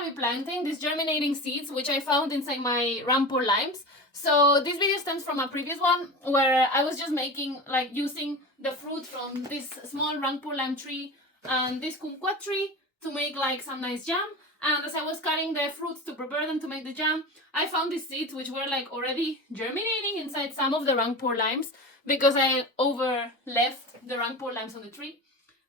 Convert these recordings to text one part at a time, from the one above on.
gonna be planting these germinating seeds, which I found inside my Rangpur limes. So this video stems from a previous one where I was just making, like, using the fruit from this small Rangpur lime tree and this kumquat tree to make like some nice jam. And as I was cutting the fruits to prepare them to make the jam, I found these seeds which were like already germinating inside some of the Rangpur limes because I over left the Rangpur limes on the tree.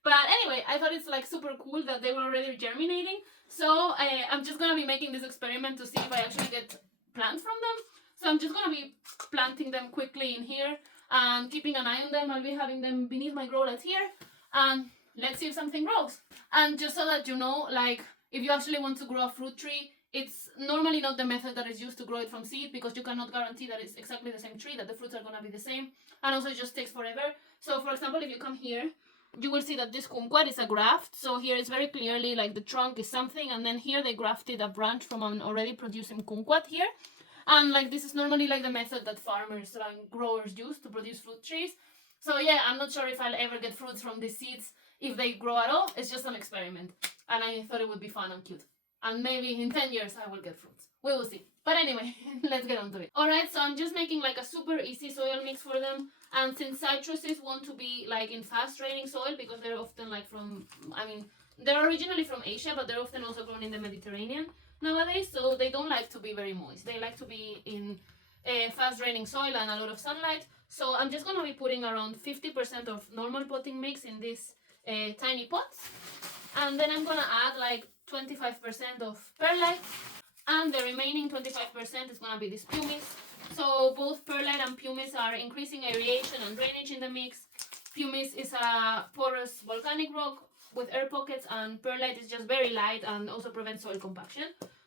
But anyway, I thought it's like super cool that they were already germinating. So I'm just gonna be making this experiment to see if I actually get plants from them. So I'm just gonna be planting them quickly in here and keeping an eye on them. I'll be having them beneath my grow lights here, and let's see if something grows. And just so that you know, like, if you actually want to grow a fruit tree, it's normally not the method that is used to grow it from seed, because you cannot guarantee that it's exactly the same tree, that the fruits are gonna be the same, and also it just takes forever. So for example, if you come here, you will see that this kumquat is a graft. So here it's very clearly like the trunk is something, and then here they grafted a branch from an already producing kumquat here. And like this is normally like the method that farmers and growers use to produce fruit trees. So yeah, I'm not sure if I'll ever get fruits from these seeds, if they grow at all. It's just an experiment, and I thought it would be fun and cute. And maybe in 10 years I will get fruits. We will see. But anyway, let's get on to it. Alright, so I'm just making like a super easy soil mix for them. And since citruses want to be like in fast draining soil, because they're often like from, I mean, they're originally from Asia, but they're often also grown in the Mediterranean nowadays. So they don't like to be very moist. They like to be in fast draining soil and a lot of sunlight. So I'm just going to be putting around 50% of normal potting mix in these tiny pots. And then I'm going to add like 25% of perlite. And the remaining 25% is going to be this pumice. So both perlite and pumice are increasing aeration and drainage in the mix. Pumice is a porous volcanic rock with air pockets, and perlite is just very light and also prevents soil compaction.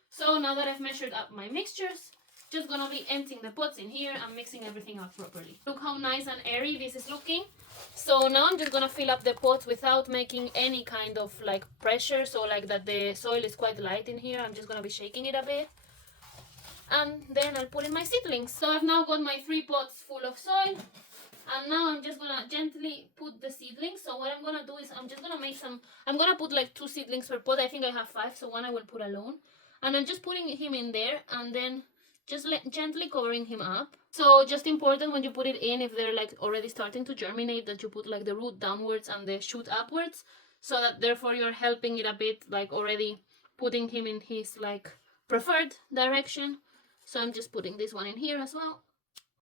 So now that I've measured up my mixtures, just gonna be emptying the pots in here and mixing everything up properly. Look how nice and airy this is looking. So now I'm just gonna fill up the pots without making any kind of like pressure, so like that the soil is quite light in here. I'm just gonna be shaking it a bit. And then I'll put in my seedlings. So I've now got my 3 pots full of soil, and now I'm just gonna gently put the seedlings. So what I'm gonna do is I'm just gonna make some, I'm gonna put like 2 seedlings per pot. I think I have 5, so one I will put alone, and I'm just putting him in there and then just gently covering him up. So just important when you put it in, if they're like already starting to germinate, that you put like the root downwards and the shoot upwards, so that therefore you're helping it a bit, like already putting him in his like preferred direction. So I'm just putting this one in here as well.